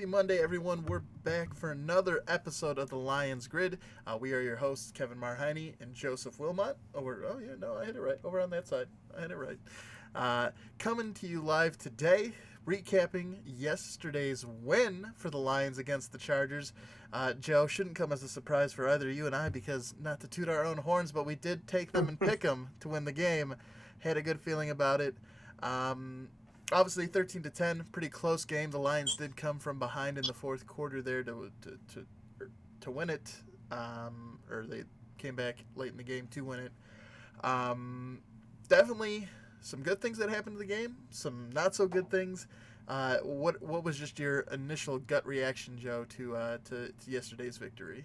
Happy Monday, everyone. We're back for another episode of the Lions Grid. We are your hosts, Kevin Marheine and Joseph Wilmot. I hit it right. Over on that side. I hit it right. Coming to you live today, recapping yesterday's win for the Lions against the Chargers. Joe, shouldn't come as a surprise for either you and I because, not to toot our own horns, but we did take them and pick them to win the game. Had a good feeling about it. Obviously, 13-10, pretty close game. The Lions did come from behind in the fourth quarter there to win it, or they came back late in the game to win it. Definitely some good things that happened in the game, some not so good things. What was just your initial gut reaction, Joe, to yesterday's victory?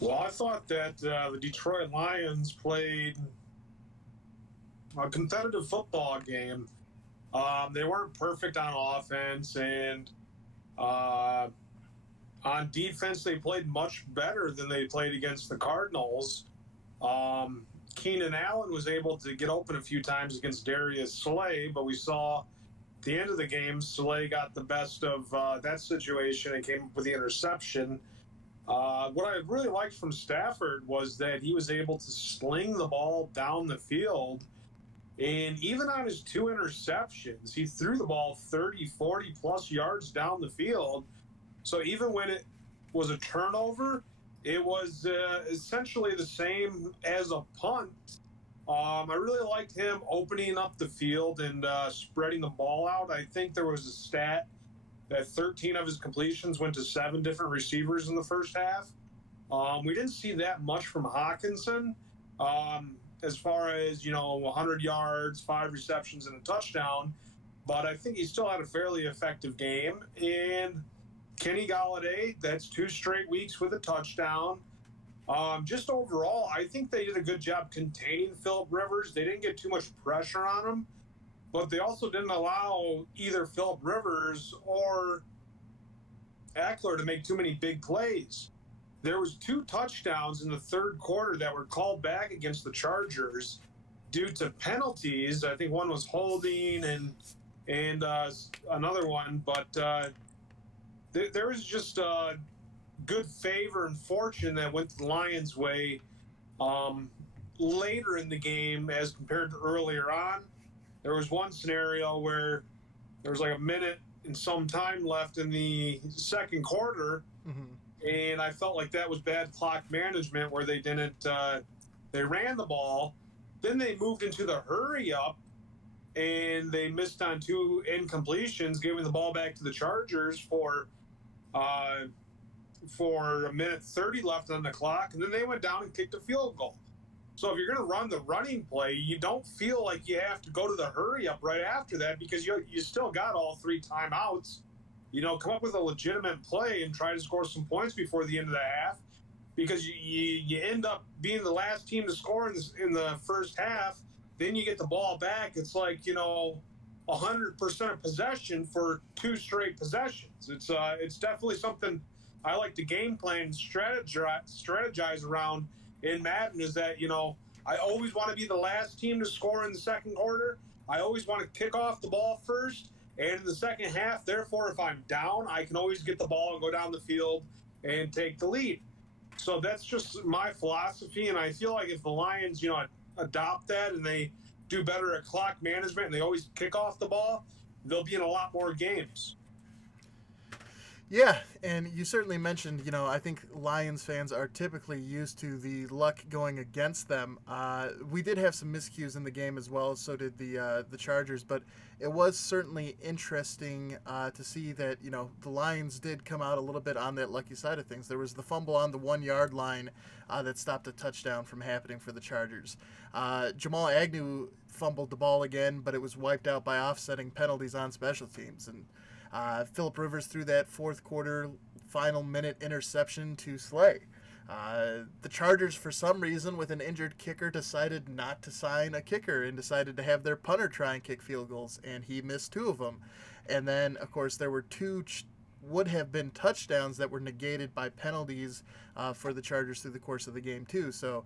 Well, I thought that the Detroit Lions played a competitive football game. They weren't perfect on offense, and on defense, they played much better than they played against the Cardinals. Keenan Allen was able to get open a few times against Darius Slay, but we saw at the end of the game, Slay got the best of that situation and came up with the interception. What I really liked from Stafford was that he was able to sling the ball down the field. And even on his two interceptions, he threw the ball 30, 40 plus yards down the field. So even when it was a turnover, it was essentially the same as a punt. I really liked him opening up the field and spreading the ball out. I think there was a stat that 13 of his completions went to 7 different receivers in the first half. We didn't see that much from Hawkinson. As far as, 100 yards, 5 receptions, and a touchdown. But I think he still had a fairly effective game. And Kenny Golladay, that's 2 straight weeks with a touchdown. Just overall, I think they did a good job containing Phillip Rivers. They didn't get too much pressure on him. But they also didn't allow either Phillip Rivers or Eckler to make too many big plays. There was 2 touchdowns in the third quarter that were called back against the Chargers due to penalties. I think one was holding and another one. But there was just good favor and fortune that went the Lions' way later in the game as compared to earlier on. There was one scenario where there was like a minute and some time left in the second quarter. Mm-hmm. And I felt like that was bad clock management where they didn't they ran the ball. Then they moved into the hurry up and they missed on 2 incompletions, giving the ball back to the Chargers for a minute 30 left on the clock. And then they went down and kicked a field goal. So if you're going to run the running play, you don't feel like you have to go to the hurry up right after that because you still got all 3 timeouts. Come up with a legitimate play and try to score some points before the end of the half because you end up being the last team to score in the first half. Then you get the ball back. It's like, 100% of possession for 2 straight possessions. It's definitely something I like to game plan and strategize around in Madden is that, I always want to be the last team to score in the second quarter. I always want to kick off the ball first. And in the second half, therefore, if I'm down, I can always get the ball and go down the field and take the lead. So that's just my philosophy. And I feel like if the Lions, adopt that and they do better at clock management and they always kick off the ball, they'll be in a lot more games. Yeah, and you certainly mentioned, I think Lions fans are typically used to the luck going against them. We did have some miscues in the game as well, so did the Chargers, but it was certainly interesting to see that, the Lions did come out a little bit on that lucky side of things. There was the fumble on the 1-yard line that stopped a touchdown from happening for the Chargers. Jamal Agnew fumbled the ball again, but it was wiped out by offsetting penalties on special teams, and Phillip Rivers threw that fourth quarter final minute interception to Slay. The Chargers, for some reason, with an injured kicker, decided not to sign a kicker and decided to have their punter try and kick field goals, and he missed 2 of them. And then, of course, there were 2 would have been touchdowns that were negated by penalties for the Chargers through the course of the game, too. So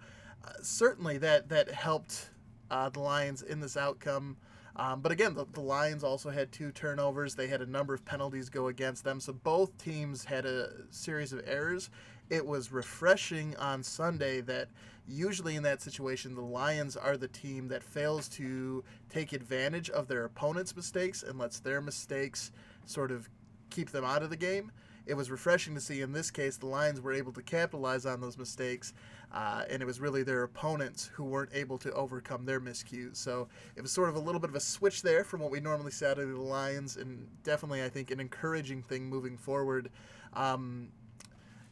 certainly that helped the Lions in this outcome. But again, the Lions also had 2 turnovers. They had a number of penalties go against them. So both teams had a series of errors. It was refreshing on Sunday that usually in that situation, the Lions are the team that fails to take advantage of their opponent's mistakes and lets their mistakes sort of keep them out of the game. It was refreshing to see in this case the Lions were able to capitalize on those mistakes, and it was really their opponents who weren't able to overcome their miscues. So it was sort of a little bit of a switch there from what we normally see out of the Lions, and definitely I think an encouraging thing moving forward.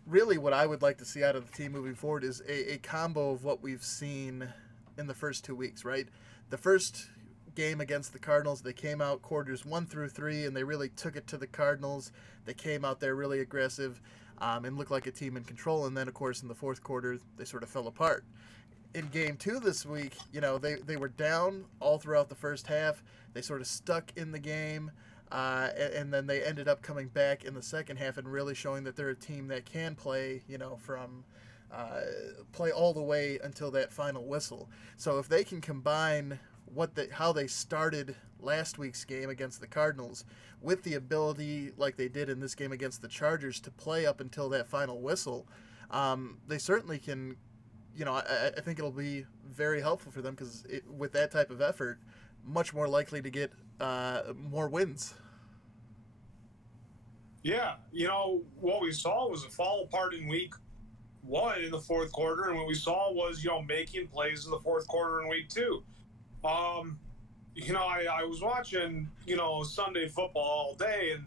Really, what I would like to see out of the team moving forward is a combo of what we've seen in the first 2 weeks, right? The first game against the Cardinals, they came out quarters 1 through 3, and they really took it to the Cardinals. They came out there really aggressive and looked like a team in control. And then, of course, in the fourth quarter, they sort of fell apart. In game 2 this week, they were down all throughout the first half. They sort of stuck in the game. And then they ended up coming back in the second half and really showing that they're a team that can play, from play all the way until that final whistle. So if they can combine how they started last week's game against the Cardinals with the ability, like they did in this game against the Chargers, to play up until that final whistle, they certainly can. I think it'll be very helpful for them because with that type of effort, much more likely to get more wins. Yeah, what we saw was a fall apart in week 1 in the fourth quarter, and what we saw was, making plays in the fourth quarter in week 2. I was watching, Sunday football all day, and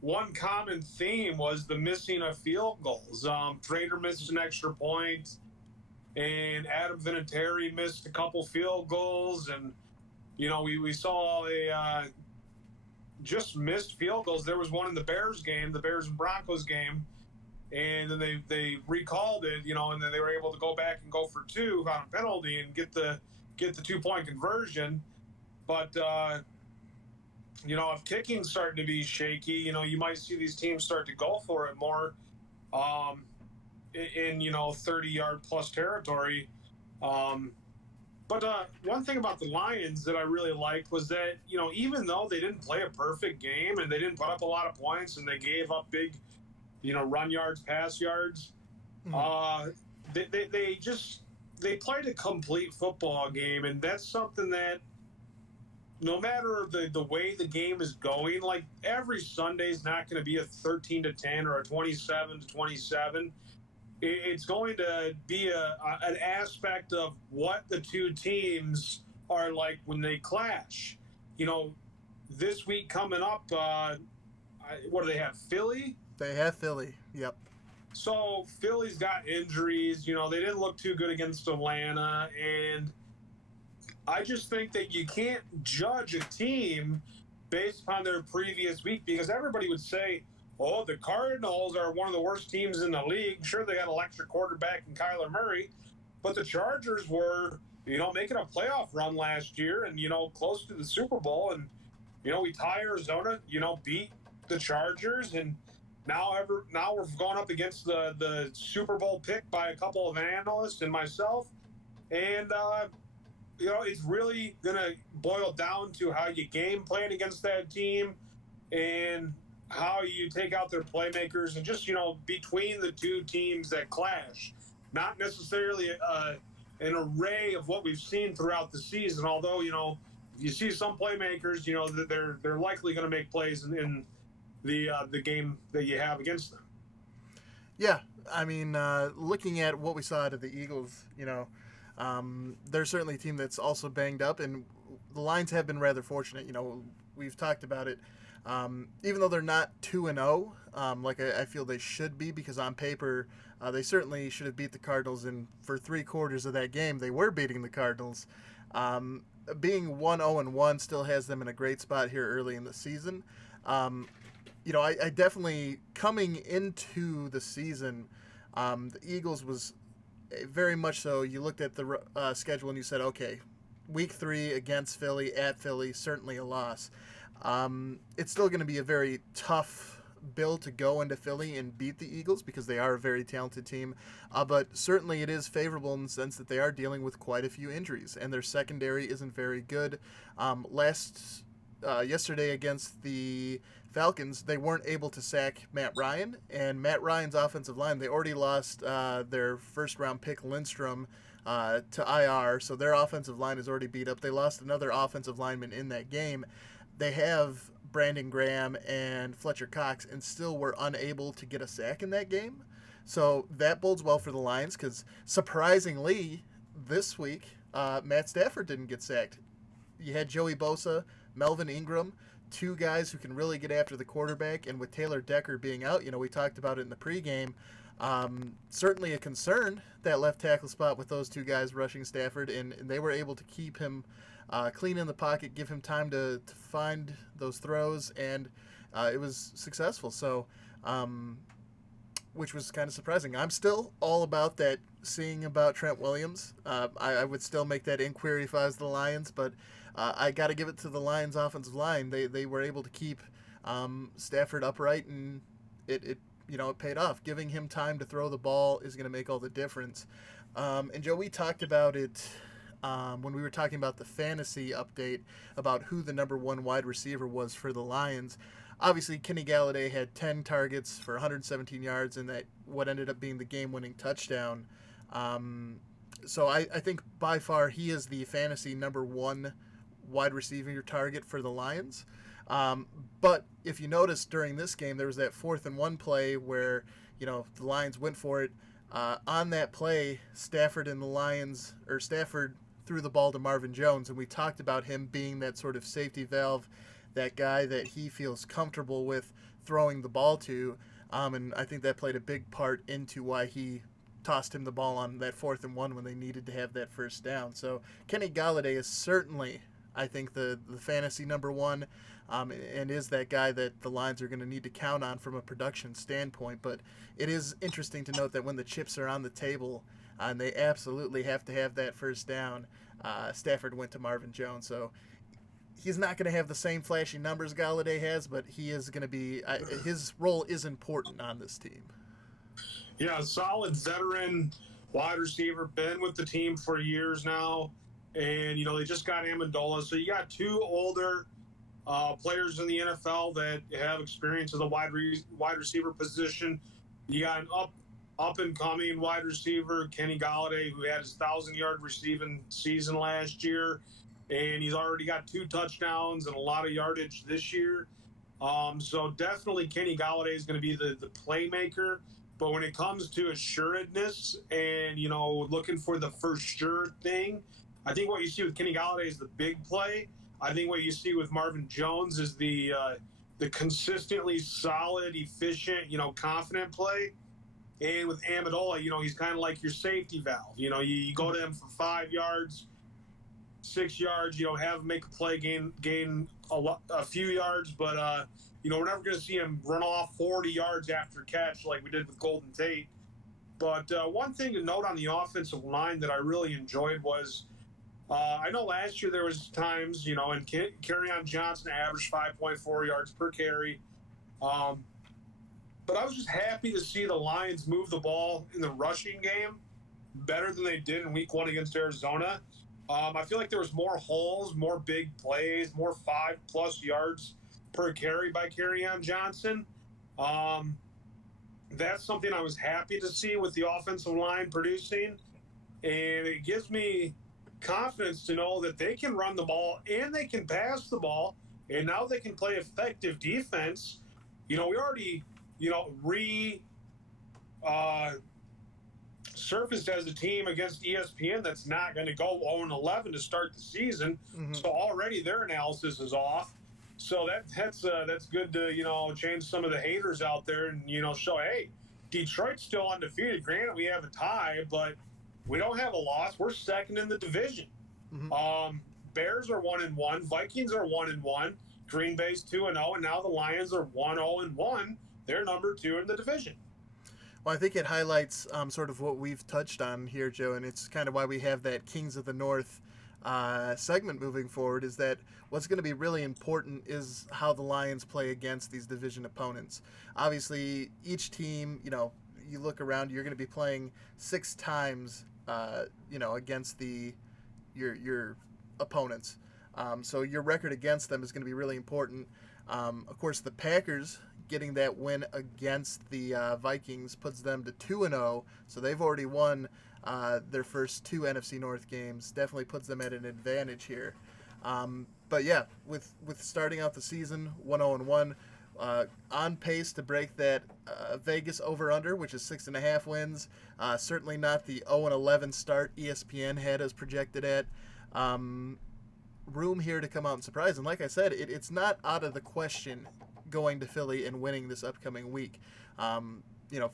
one common theme was the missing of field goals. Prater missed an extra point, and Adam Vinatieri missed a couple field goals, and we saw a just missed field goals. There was one in the Bears game, the Bears and Broncos game, and then they recalled it, and then they were able to go back and go for 2 on a penalty and get the 2-point conversion. But if kicking's starting to be shaky, you might see these teams start to go for it more in 30-yard plus territory. But one thing about the Lions that I really liked was that, even though they didn't play a perfect game and they didn't put up a lot of points and they gave up big, run yards, pass yards, they played a complete football game. And that's something that no matter the way the game is going, like every Sunday is not going to be a 13-10 or a 27-27. It's going to be an aspect of what the two teams are like when they clash. This week coming up, what do they have? Philly? They have Philly, yep. So Philly's got injuries. They didn't look too good against Atlanta. And I just think that you can't judge a team based upon their previous week because everybody would say, oh, the Cardinals are one of the worst teams in the league. Sure, they got an electric quarterback in Kyler Murray, but the Chargers were, making a playoff run last year and, close to the Super Bowl. And, we tie Arizona, beat the Chargers. And now we're going up against the Super Bowl pick by a couple of analysts and myself. And, it's really going to boil down to how you game plan against that team and how you take out their playmakers and just, between the two teams that clash, not necessarily an array of what we've seen throughout the season. Although, you see some playmakers, that they're likely going to make plays in the game that you have against them. Yeah. I mean, looking at what we saw out of the Eagles, they're certainly a team that's also banged up, and the Lions have been rather fortunate. We've talked about it. Even though they're not 2-0, like I feel they should be, because on paper they certainly should have beat the Cardinals, and for 3/4 of that game they were beating the Cardinals. Being 1-0-1 still has them in a great spot here early in the season. I definitely, coming into the season, the Eagles was very much so. You looked at the schedule and you said, okay, week 3 against Philly, at Philly, certainly a loss. It's still going to be a very tough bill to go into Philly and beat the Eagles because they are a very talented team. But certainly it is favorable in the sense that they are dealing with quite a few injuries, and their secondary isn't very good. Yesterday against the Falcons, they weren't able to sack Matt Ryan, and Matt Ryan's offensive line, they already lost their first round pick Lindstrom to IR, so their offensive line is already beat up. They lost another offensive lineman in that game. They have Brandon Graham and Fletcher Cox and still were unable to get a sack in that game. So that bodes well for the Lions because surprisingly this week, Matt Stafford didn't get sacked. You had Joey Bosa, Melvin Ingram, two guys who can really get after the quarterback, and with Taylor Decker being out, we talked about it in the pregame. Certainly a concern, that left tackle spot with those two guys rushing Stafford, and they were able to keep him clean in the pocket, give him time to find those throws, and it was successful. So, which was kind of surprising. I'm still all about that, seeing about Trent Williams. I would still make that inquiry if I was the Lions, but I got to give it to the Lions offensive line. They were able to keep Stafford upright, and it paid off. Giving him time to throw the ball is going to make all the difference. And Joe, we talked about it when we were talking about the fantasy update about who the number one wide receiver was for the Lions. Obviously, Kenny Galladay had 10 targets for 117 yards and that what ended up being the game-winning touchdown. So I think by far he is the fantasy number one wide receiver target for the Lions. But if you notice during this game, there was that 4th and 1 play where, the Lions went for it. On that play, Stafford threw the ball to Marvin Jones, and we talked about him being that sort of safety valve, that guy that he feels comfortable with throwing the ball to. And I think that played a big part into why he tossed him the ball on that 4th and 1 when they needed to have that first down. So Kenny Galladay is certainly, I think, the fantasy number one, and is that guy that the Lions are going to need to count on from a production standpoint. But it is interesting to note that when the chips are on the table and they absolutely have to have that first down, Stafford went to Marvin Jones. So he's not going to have the same flashy numbers Galladay has, but he is going to be his role is important on this team. Yeah, solid veteran wide receiver, been with the team for years now. And, they just got Amendola. So you got two older players in the NFL that have experience at the wide receiver position. You got an up-and-coming wide receiver, Kenny Galladay, who had his 1,000-yard receiving season last year. And he's already got 2 touchdowns and a lot of yardage this year. So definitely Kenny Galladay is going to be the playmaker. But when it comes to assuredness and, looking for the first sure thing, I think what you see with Kenny Galladay is the big play. I think what you see with Marvin Jones is the consistently solid, efficient, confident play. And with Amendola, he's kind of like your safety valve. You go to him for 5 yards, 6 yards, have him make a play, gain a few yards, but we're never going to see him run off 40 yards after catch like we did with Golden Tate. But one thing to note on the offensive line that I really enjoyed was I know last year there was times, and Kerryon Johnson averaged 5.4 yards per carry. But I was just happy to see the Lions move the ball in the rushing game better than they did in Week 1 against Arizona. I feel like there was more holes, more big plays, more 5+ yards per carry by Kerryon Johnson. That's something I was happy to see with the offensive line producing. And it gives me confidence to know that they can run the ball and they can pass the ball. And now they can play effective defense. We already, surfaced as a team against ESPN that's not going to go 0-11 to start the season. Mm-hmm. So already their analysis is off. So that's good to, change some of the haters out there and, show, hey, Detroit's still undefeated. Granted, we have a tie, but we don't have a loss. We're second in the division. Mm-hmm. Bears are 1-1. Vikings are 1-1. Green Bay's 2-0. And now the Lions are 1-0-1. They're number 2 in the division. Well, I think it highlights sort of what we've touched on here, Joe, and it's kind of why we have that Kings of the North segment moving forward is that what's going to be really important is how the Lions play against these division opponents. Obviously, each team, you look around, you're going to be playing 6 times, against your opponents. So your record against them is going to be really important. Of course, the Packers getting that win against the Vikings puts them to 2-0, so they've already won their first 2 NFC North games. Definitely puts them at an advantage here. But yeah, with starting out the season 1-0-1, on pace to break that Vegas over/under, which is 6.5 wins. Certainly not the 0-11 start ESPN had us projected at. Room here to come out and surprise. And like I said, it's not out of the question going to Philly and winning this upcoming week.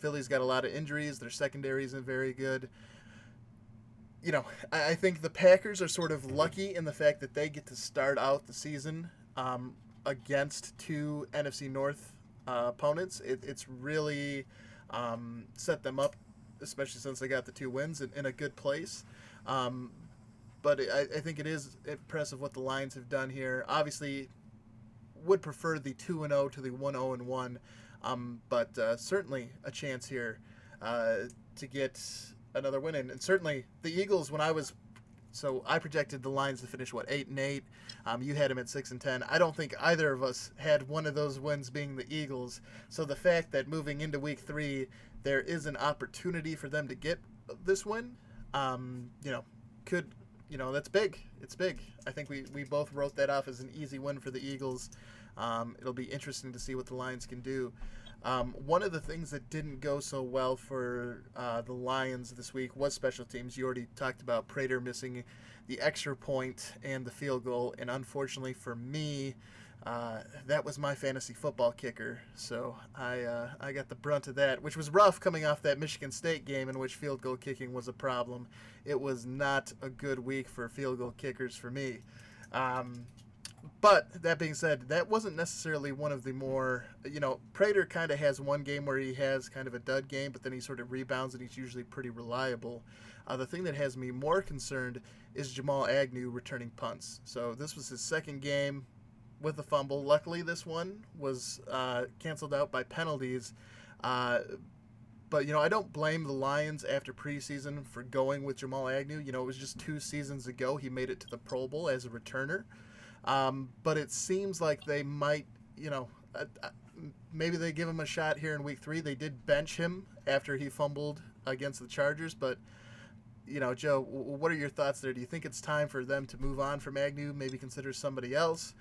Philly's got a lot of injuries. Their secondary isn't very good. I think the Packers are sort of lucky in the fact that they get to start out the season against 2 NFC North opponents. It's really set them up, especially since they got the 2 wins, in a good place. But I think it is impressive what the Lions have done here. Obviously, would prefer the 2-0 to the 1-0-1, but certainly a chance here to get another win. And certainly the Eagles, I projected the Lions to finish 8-8. You had them at 6-10. I don't think either of us had one of those wins being the Eagles. So the fact that moving into Week 3, there is an opportunity for them to get this win, could. That's big. It's big. I think we both wrote that off as an easy win for the Eagles. It'll be interesting to see what the Lions can do. One of the things that didn't go so well for the Lions this week was special teams. You already talked about Prater missing the extra point and the field goal, and unfortunately for me, that was my fantasy football kicker. So I got the brunt of that, which was rough coming off that Michigan State game in which field goal kicking was a problem. It was not a good week for field goal kickers for me. But that being said, that wasn't necessarily one of the more, Prater kind of has one game where he has kind of a dud game, but then he sort of rebounds and he's usually pretty reliable. The thing that has me more concerned is Jamal Agnew returning punts. So this was his second game with a fumble. Luckily, this one was canceled out by penalties. But, I don't blame the Lions after preseason for going with Jamal Agnew. It was just 2 seasons ago he made it to the Pro Bowl as a returner. But it seems like they might, maybe they give him a shot here in Week 3. They did bench him after he fumbled against the Chargers. But, Joe, what are your thoughts there? Do you think it's time for them to move on from Agnew, maybe consider somebody else?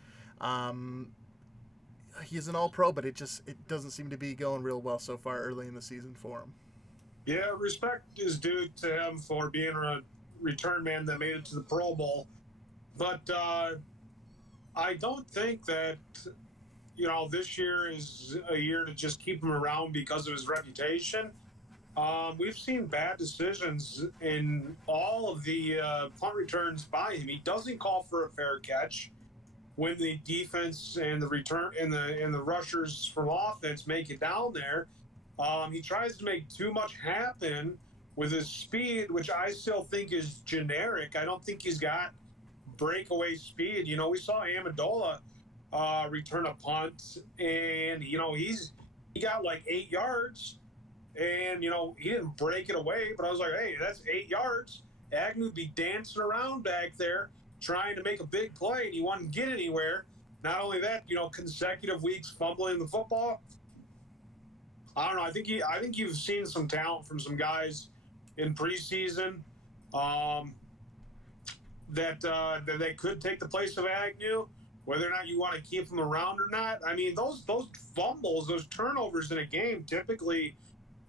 He's an all-pro, but it doesn't seem to be going real well so far early in the season for him. Yeah, respect is due to him for being a return man that made it to the Pro Bowl. But I don't think that, this year is a year to just keep him around because of his reputation. We've seen bad decisions in all of the punt returns by him. He doesn't call for a fair catch when the defense and the return and the rushers from offense make it down there. He tries to make too much happen with his speed, which I still think is generic. I don't think he's got breakaway speed. We saw Amendola return a punt, and he got like 8 yards, and he didn't break it away. But I was like, hey, that's 8 yards. Agnew would be dancing around back there trying to make a big play, and he wouldn't get anywhere. Not only that, consecutive weeks fumbling the football. I don't know. I think you've seen some talent from some guys in preseason that they could take the place of Agnew. Whether or not you want to keep them around or not, I mean, those fumbles, those turnovers in a game, typically,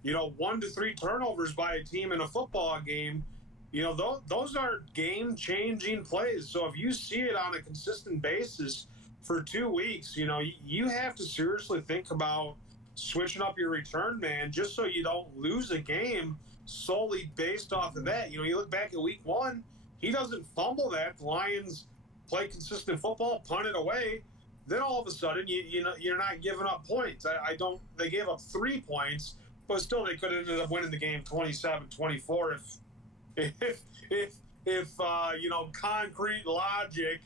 1 to 3 turnovers by a team in a football game. Those are game-changing plays. So if you see it on a consistent basis for 2 weeks, you have to seriously think about switching up your return man just so you don't lose a game solely based off of that. You look back at Week 1, he doesn't fumble that. The Lions play consistent football, punt it away. Then all of a sudden, you're not giving up points. They gave up 3 points, but still they could have ended up winning the game 27-24 if if concrete logic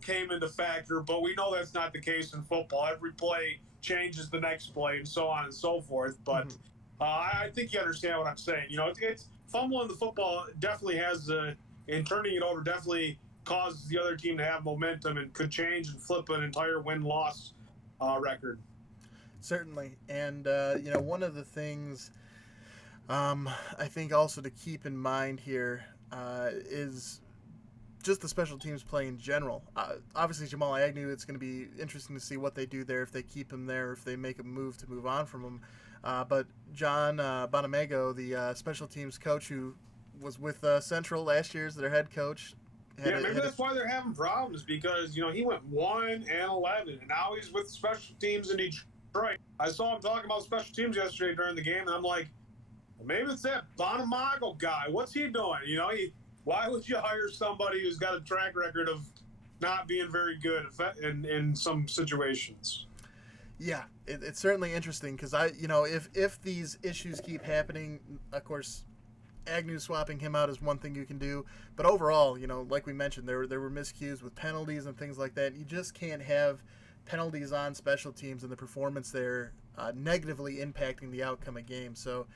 came into factor, but we know that's not the case in football. Every play changes the next play, and so on and so forth. But Mhm. I think you understand what I'm saying. It's fumbling the football definitely has and turning it over definitely causes the other team to have momentum and could change and flip an entire win-loss record. Certainly, and one of the things I think also to keep in mind here is just the special teams play in general. Obviously, Jamal Agnew, it's going to be interesting to see what they do there, if they keep him there, if they make a move to move on from him. But John Bonamego, the special teams coach who was with Central last year as their head coach, Yeah, maybe that's why they're having problems because he went 1-11, and now he's with special teams in Detroit. I saw him talking about special teams yesterday during the game, and I'm like, well, maybe it's that Bonamago guy. What's he doing? Why would you hire somebody who's got a track record of not being very good in some situations? Yeah, it's certainly interesting because if these issues keep happening, of course, Agnew swapping him out is one thing you can do, but overall, like we mentioned, there were miscues with penalties and things like that. You just can't have penalties on special teams and the performance there negatively impacting the outcome of games. So,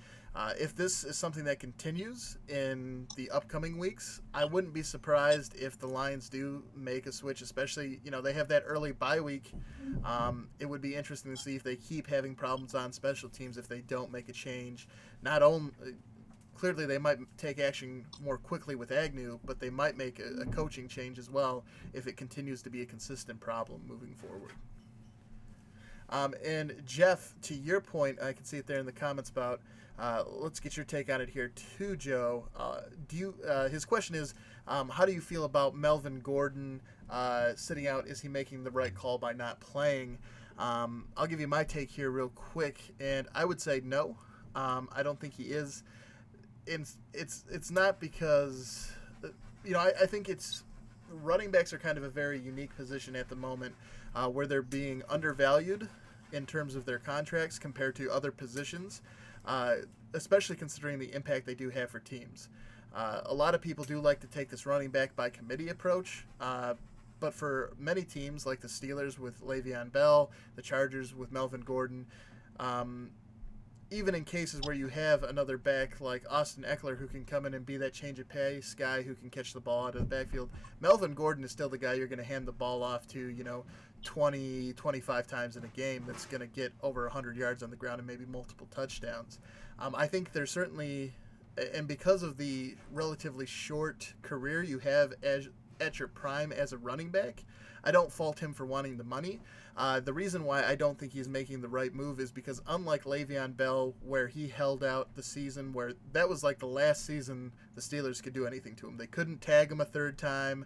if this is something that continues in the upcoming weeks, I wouldn't be surprised if the Lions do make a switch. Especially, they have that early bye week. It would be interesting to see if they keep having problems on special teams if they don't make a change. Not only clearly they might take action more quickly with Agnew, but they might make a coaching change as well if it continues to be a consistent problem moving forward. And Jeff, to your point, I can see it there in the comments about. Let's get your take on it here too, Joe. Do you? His question is, how do you feel about Melvin Gordon sitting out? Is he making the right call by not playing? I'll give you my take here real quick, and I would say no. I don't think he is. It's not because I think it's running backs are kind of a very unique position at the moment where they're being undervalued in terms of their contracts compared to other positions, especially considering the impact they do have for teams. A lot of people do like to take this running back by committee approach, but for many teams like the Steelers with Le'Veon Bell, the Chargers with Melvin Gordon, even in cases where you have another back like Austin Eckler who can come in and be that change of pace guy who can catch the ball out of the backfield, Melvin Gordon is still the guy you're going to hand the ball off to, 20, 25 times in a game that's going to get over 100 yards on the ground and maybe multiple touchdowns. I think there's certainly, and because of the relatively short career you have at your prime as a running back, I don't fault him for wanting the money. The reason why I don't think he's making the right move is because unlike Le'Veon Bell, where he held out the season, where that was like the last season the Steelers could do anything to him. They couldn't tag him a third time.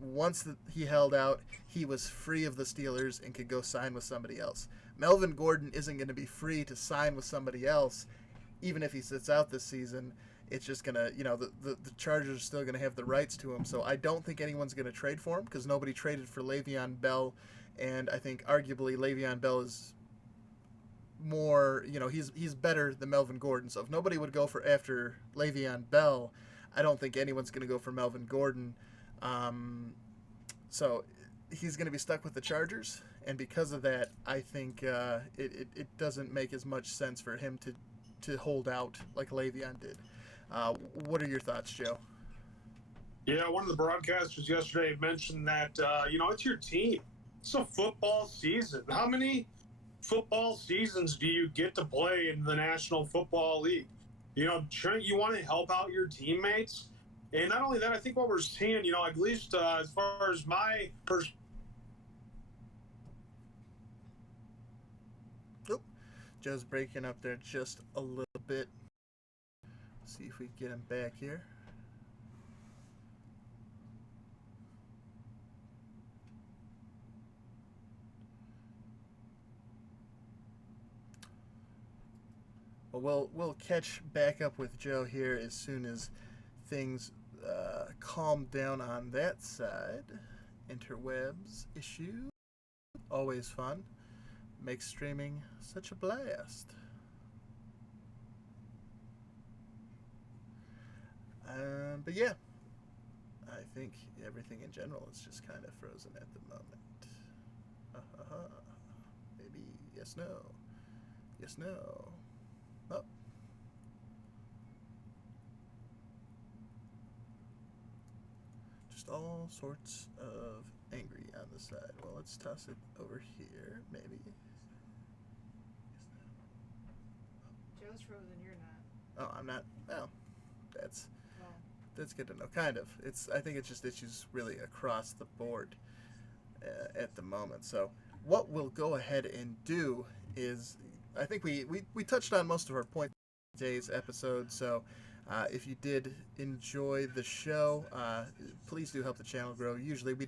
Once he held out, he was free of the Steelers and could go sign with somebody else. Melvin Gordon isn't going to be free to sign with somebody else, even if he sits out this season. It's just going to, the Chargers are still going to have the rights to him. So I don't think anyone's going to trade for him because nobody traded for Le'Veon Bell. And I think arguably Le'Veon Bell is more, he's better than Melvin Gordon. So if nobody would go for after Le'Veon Bell, I don't think anyone's going to go for Melvin Gordon. So he's going to be stuck with the Chargers, and because of that, I think it doesn't make as much sense for him to hold out like Le'Veon did. What are your thoughts, Joe? Yeah, one of the broadcasters yesterday mentioned that it's your team. It's a football season. How many football seasons do you get to play in the National Football League? Shouldn't you want to help out your teammates? And not only that, I think what we're seeing, at least as far as my perspective. Oh, Joe's breaking up there just a little bit. See if we can get him back here. Well, we'll catch back up with Joe here as soon as things calm down on that side. Interwebs issue, always fun. Makes streaming such a blast. But yeah, I think everything in general is just kind of frozen at the moment. Maybe yes, no, yes, no. Oh, just all sorts of angry on the side. Well, let's toss it over here, maybe. Joe's frozen. You're not. Oh, I'm not. Oh, that's Well, that's good to know. Kind of. I think it's just issues really across the board at the moment. So what we'll go ahead and do is, I think we touched on most of our points in today's episode. So if you did enjoy the show, please do help the channel grow. Usually we